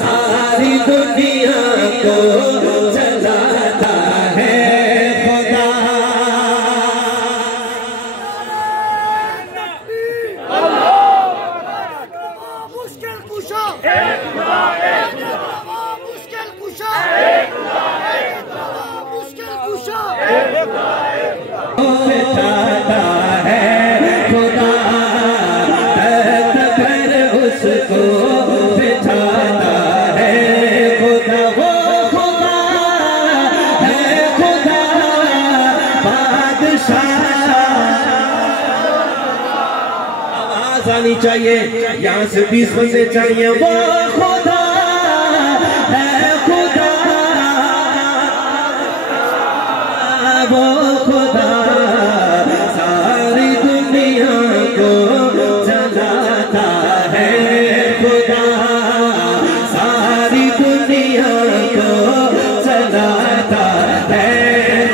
सारी दुनिया को चलाता है खुदा। मुश्किल कुशा मुश्किल कुशा मुश्किल कुशा बिठाता है खुदा, तख्त पर उसको बिठाता है खुदा। वो खुदा है खुदा बादशाह। आवाज आनी चाहिए, यहाँ से 20 बंदे चाहिए। वो खुदा है खुदा, वो खुदा सारी दुनिया को चलाता है खुदा, सारी दुनिया को चलाता है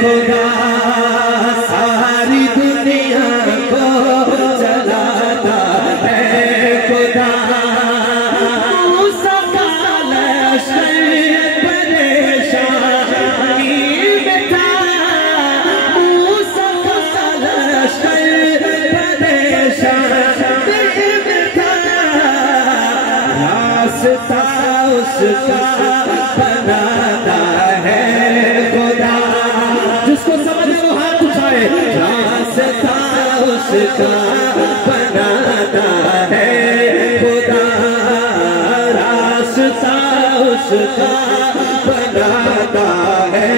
खुदा, सारी दुनिया को चलाता है खुदा। मूसा का लश्कर परेशानी में था, मूसा का लश्कर परेशानी में था, रास्ता उसका बनाता है खुदा। जिसको समझ वो हाथ उठाए। रास्ता उसका बनाता है खुदा, रास्ता उसका बनाता है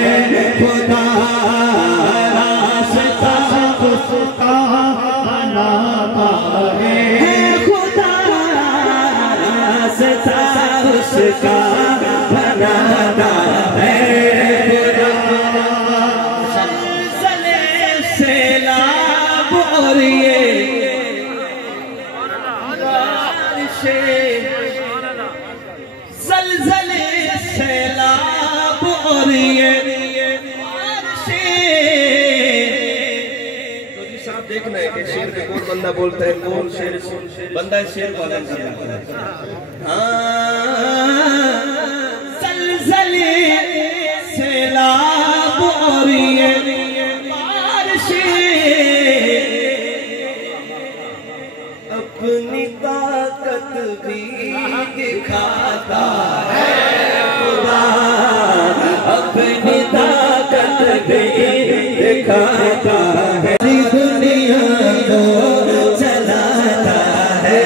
खुदा, रास्ता उसका बनाता है खुदा, रास्ता उसका बनाता है खुदा। ज़लज़ले सैलाब और ये ज़लज़ले सैलाब और ये साहब देखना है कि शेर पे कौन बंदा बोलता है, कौन शेर बंदा है शेर वाला। ज़लज़ले सैलाब और ये अपनी ताकत भी दिखाता है खुदा, अपनी ताकत भी दिखाता है, दुनिया को चलाता है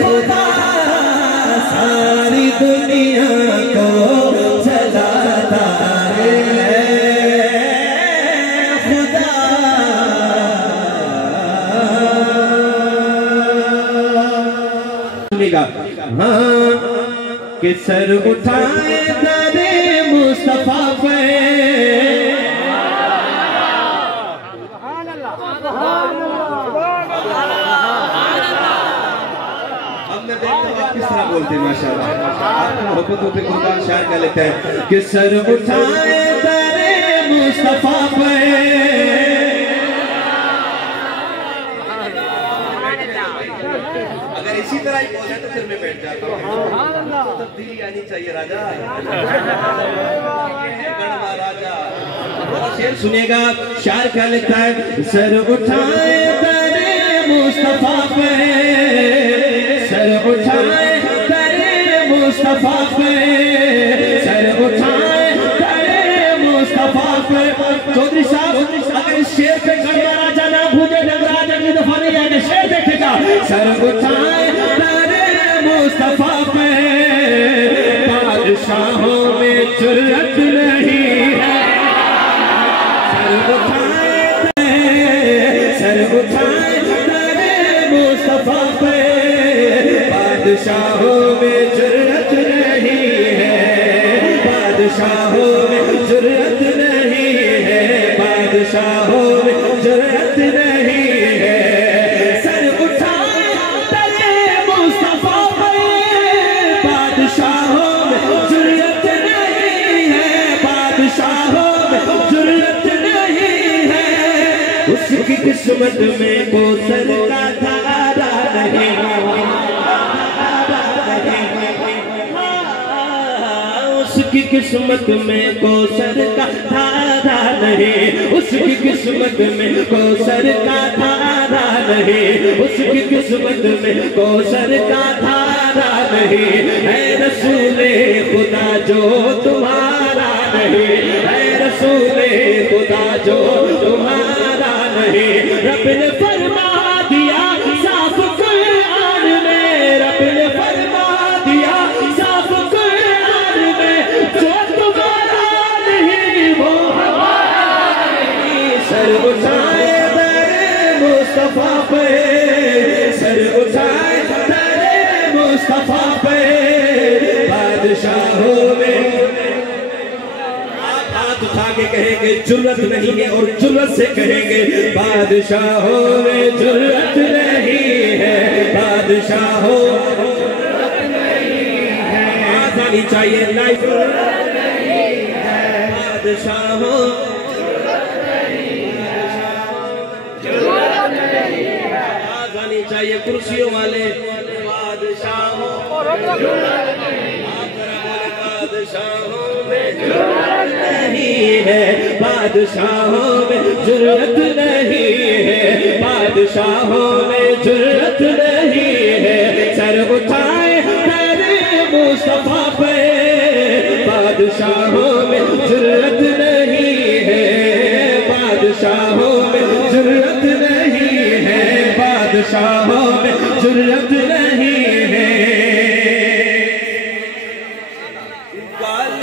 खुदा, सारी दुनिया को चलाता है खुदा। हाँ कि सर उठाए दरे मुस्तफा पे, हमने देखा आप किस तरह बोलते हैं माशाल्लाह। आपको मोहब्बतों पे कुर्बान शायर कह लेते हैं कि सर उठाए दरे मुस्तफा पे, अगर इसी तरह ही बोले तो फिर मैं बैठ जाता हूँ। तब्दीली आनी चाहिए राजा, गढ़वा राजा। शेर सुनेगा, शायर क्या लिखता है, सर उठाए दरे मुस्तफा पे, सर उठाए दरे मुस्तफा पे, सर उठाए दरे मुस्तफा पे। चौधरी साहब अगर इस शेर पे गढ़वा राजा ना भूले, नगराज अगली दफा नहीं आएगा, शेर देखेगा। सर उठाए दरे मुस्तफा पे, बादशाहों में जुर्रत नहीं है, सर उठाए दरे मुस्तफा पे, बादशाहों में जुर्रत नहीं है, बादशाहों में जुर्रत नहीं है, बादशाहों में जुर्रत नहीं है। सर उठाए दरे मुस्तफा पे, बादशाहों में जुर्रत नहीं है, बादशाहों में जुर्रत नहीं है। उसकी किस्मत में कोसर का धारा नहीं, उसकी किस्मत में कौसर का धारा नहीं, उसकी किस्मत में कौसर का धारा नहीं, उसकी किस्मत में कौसर का धारा नहीं। है रसूले खुदा जो तुम्हारा नहीं, है रसूले खुदा जो तुम्हारा नहीं। रब ने फरमा दिया साफ कुरान में, रब ने फरमा दिया साफ कुरान में, जो तुम्हारा नहीं वो हमारा नहीं। सर उठाए दरे मुस्तफा पे, सर उठाए दरे मुस्तफा पे। बादशाहों में हाथ उठा के कहेंगे जुर्रत नहीं है, और जुर्रत से कहेंगे बादशाहों में जुर्रत नहीं है, बादशाहों आवाज आनी चाहिए लाइफ, बादशाहों आवाज आनी चाहिए कुर्सियों वाले, बादशाहों बादशाहों में जुर्रत नहीं है, बादशाहों में जुर्रत नहीं है, बादशाहों में जुर्रत नहीं है। सर उठाए तेरे मुस्तफा पे, बादशाहों में जुर्रत नहीं है, बादशाहों में जुर्रत नहीं है, बादशाहों में जुर्रत नहीं है।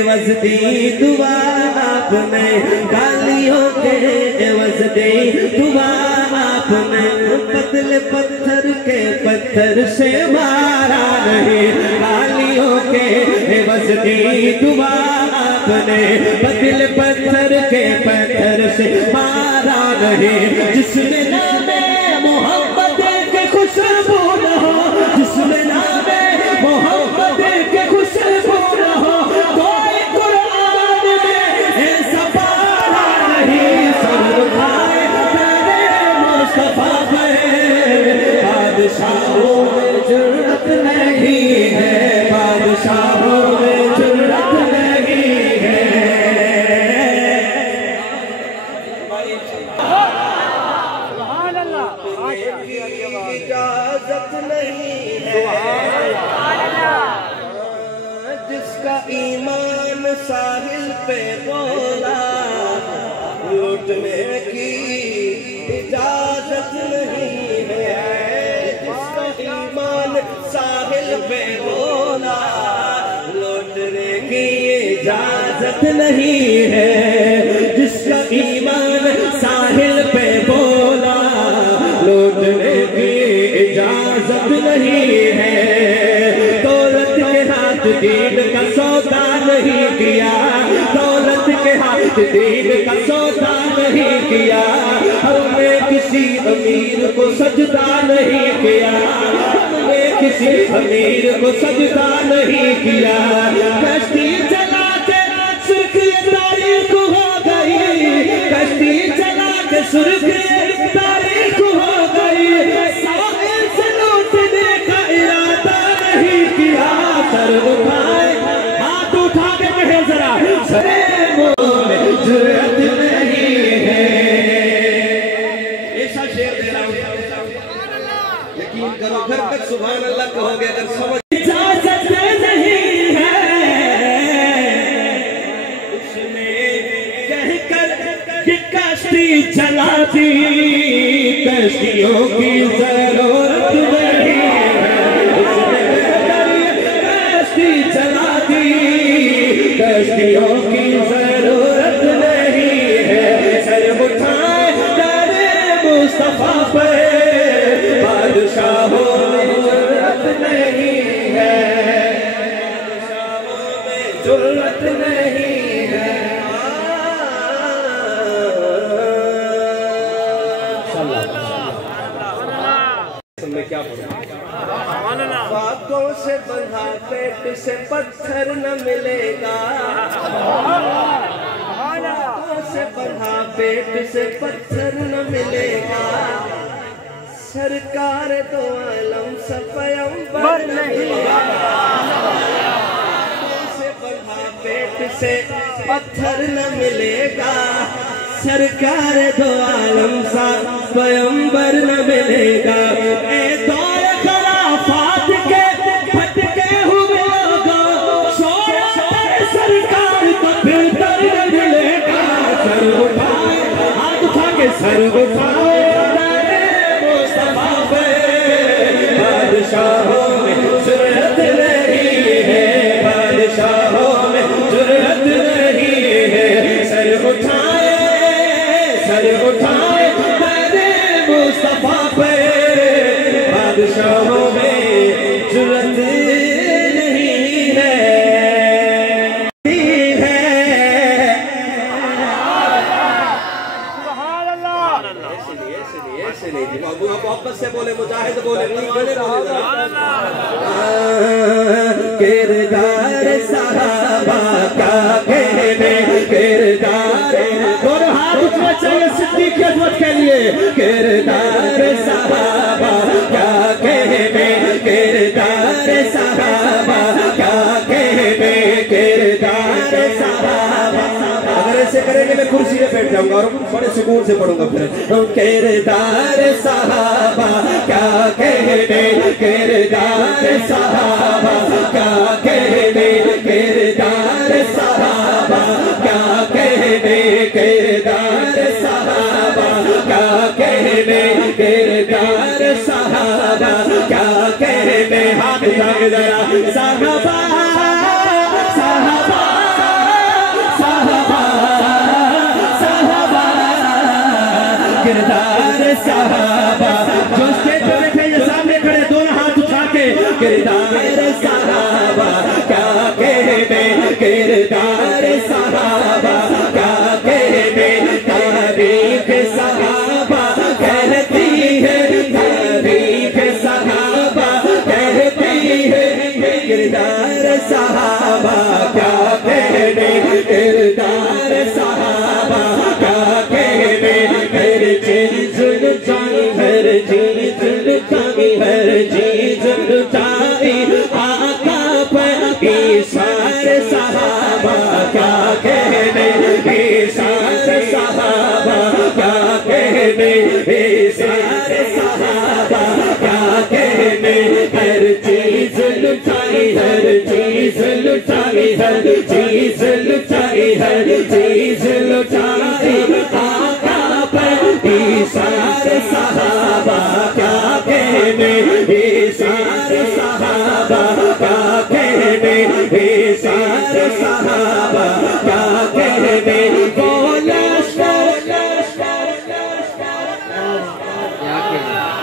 एवज़ दी दुआ आपने, गालियों के एवज़ दी दुआ आपने, बदले पत्थर के पत्थर से मारा नहीं। गालियों के एवज़ दी दुआ आपने, बदले पत्थर के पत्थर से मारा नहीं। जिसने नामे मोहब्बत के खुशबू न हो, जिसने नामे मोहब्बत के खुशबू न हो, बादशाहों में जुर्रत नहीं है, बादशाहों में जुर्रत नहीं है। इजाजत नहीं है, जिसका ईमान साहिल पे बोला, लूटने की इजाजत नहीं है। जिसका ईमान साहिल पे बोला, लौटने की इजाजत नहीं है। जिसका ईमान साहिल पे बोला, लौटने की इजाजत नहीं है। दौलत के हाथ दीन का सौदा नहीं किया, दौलत के हाथ दीन का सौदा नहीं किया। हमने किसी अमीर को सजदा नहीं किया, हमने किसी अमीर को सजदा नहीं किया। कश्ती चला के सुर्ख तारीख हो गई, कश्ती चला के सुर्ख तारीख हो गई। साहिल से लौटने का इरादा नहीं किया। सर उठाए हाथ उठा के कहे जरा, सरे मुँह में जुर्रत नहीं है। ऐसा शेर दे रहा हूँ, यकीन करो घर तक सुभान अल्लाह कहोगे अगर समझ। इजाजत नहीं है उसने कहकर कि कश्ती चला दी, कश्तियों की जरूरत नहीं है। उसने कहकर कश्ती चला दी, कश्तियों की जरूरत नहीं है। सर उठाए तेरे मुस्तफा पे, बादशाहों में जुर्रत नहीं है, बादशाहों में जुर्रत नहीं है। मैं क्या बातों से बंधा पेट से पत्थर न मिलेगा, बातों से बंधा पेट से पत्थर न मिलेगा। सरकार दो आलम सफयंबर नहीं, से बंधा पेट जैसे पत्थर न मिलेगा, सरकार दो आलम सा पैगंबर न मिलेगा। ए दौर खराफात के भटके हुए लोगों, सरकार को फिर दर न मिलेगा। सर उठाए, हाथ उठा के सर उठाए, मुस्तफा पे बादशाहों में जुर्रत नहीं है, बादशाहों में जुर्रत नहीं है। सर उठाए, सर उठाए मेरे मुस्तफा पे बादशाहों में जुर्रत नहीं है। मोहब्बत से बोले, मुजाहिद बोले, किरदार सहाबा का कहने, किरदार दोनों हाथ उठना चाहिए सिद्दीक की खिदमत के लिए। किरदार सहाबा क्या कहने, किरदार सहाबा क्या कहने, किरदार सहाबा। अगर ऐसे करेंगे मैं कुर्सी पे बैठ जाऊंगा और बड़े सुकून से पढ़ूंगा फिर। किरदार सहाबा क्या कहने, किरदार सहाबा क्या कहने, किरदार सहाबा क्या कहने, किरदार सहाबा क्या कहने, किरदार सहाबा क्या कहने। हाथ उठा के जरा सहाबा, सहाबा, सहाबा, सहाबा, किरदार सहाबा। जो स्टेज पे बैठे ये सामने खड़े, दोनों हाथ उठा के किरदार सहाबा क्या कहने, किरदार सहाबा क्या कहने। तारीख सहाबा कहती है, तारीख सहाबा कहती है, किरदार सहाबा क्या कहने, किरदार सहाबा क्या कहने। हर चीज लुटाई, हर चीज लुटाई, हर चीज लुटाई आका पर ईसार सहाबा क्या कहने, ईसार सहाबा क्या कहने, ईसार सहाबा क्या कहने। हर चीज लुटाई, हर चीज लुटाई, हर चीज लुटाई, हर चीज लुटाई आका पर ईसार सहाबा क्या कहने, ईसार सहाबा क्या कहने, ईसार सहाबा क्या कहने। बोला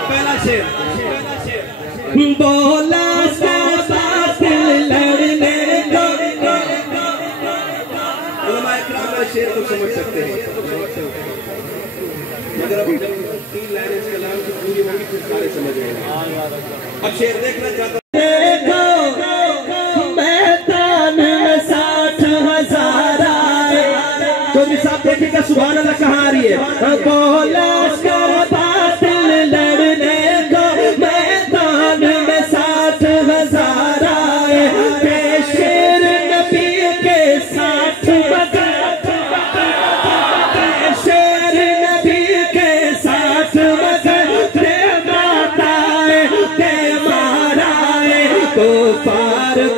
पहला शेर, बोला शेर को समझ सकते हैं, मगर अब 3 लाइन इस कलाम की पूरी होगी फिर सारे समझ आएंगे। अब शेर देखना चाहता हूँ। मैदान में 60,000 आए, चौधरी साहब देखिएगा सुभान अल्लाह कहाँ आ रही है। बोला कर बातिल लड़ने को, मैदान में 60,000 आए, शेर नबी के 60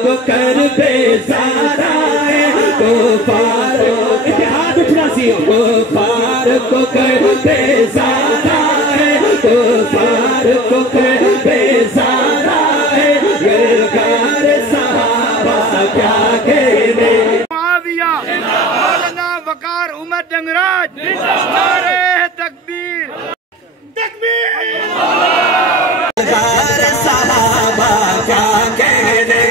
को कर बेजारा है, तो पार हाथ उठना सी, तो पार को कर बेजारा है, तो पार को कर बेजारा है। गिरगार सहाबा क्या कहने। मुआविया, मौलाना वकार उमर जंगराज, नारे तकबीर, तकबीर। सहाबा क्या कहने,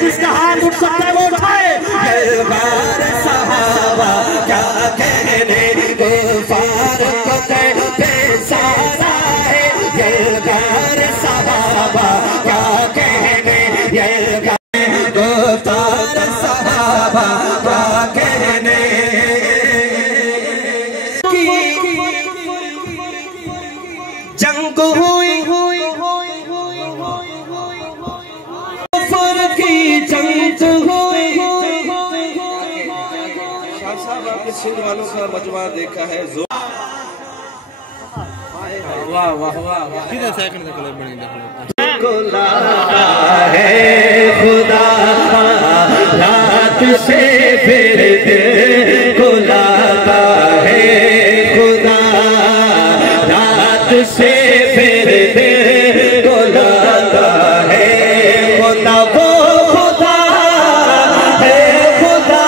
जिसका हाथ उठ सकता है वो उठाए। गिरगार सहाबा क्या कहने, गुफार को कहते सारा है। गिरगार सहाबा क्या कहने, गुफार सहाबा क्या कहने। जंग हुई की जंग हुई, सिंध वालों का मजमा देखा है। वाह वाह वाह वाह सीधा सेकंड तक बनी को लाता है खुदा रात से फिर दिन को लाता है खुदा रात से फिर दिन को लाता है खुदा वो खुदा है खुदा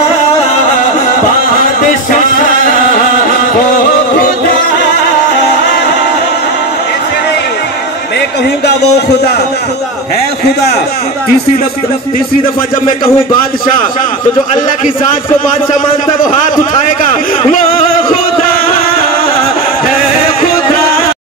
बादशाह वो खुदा मैं कहूँगा वो खुदा है खुदा। तीसरी दफा जब मैं कहूँ बादशाह तो जो अल्लाह की जात को बादशाह मानता है वो हाथ उठाएगा। वो खुदा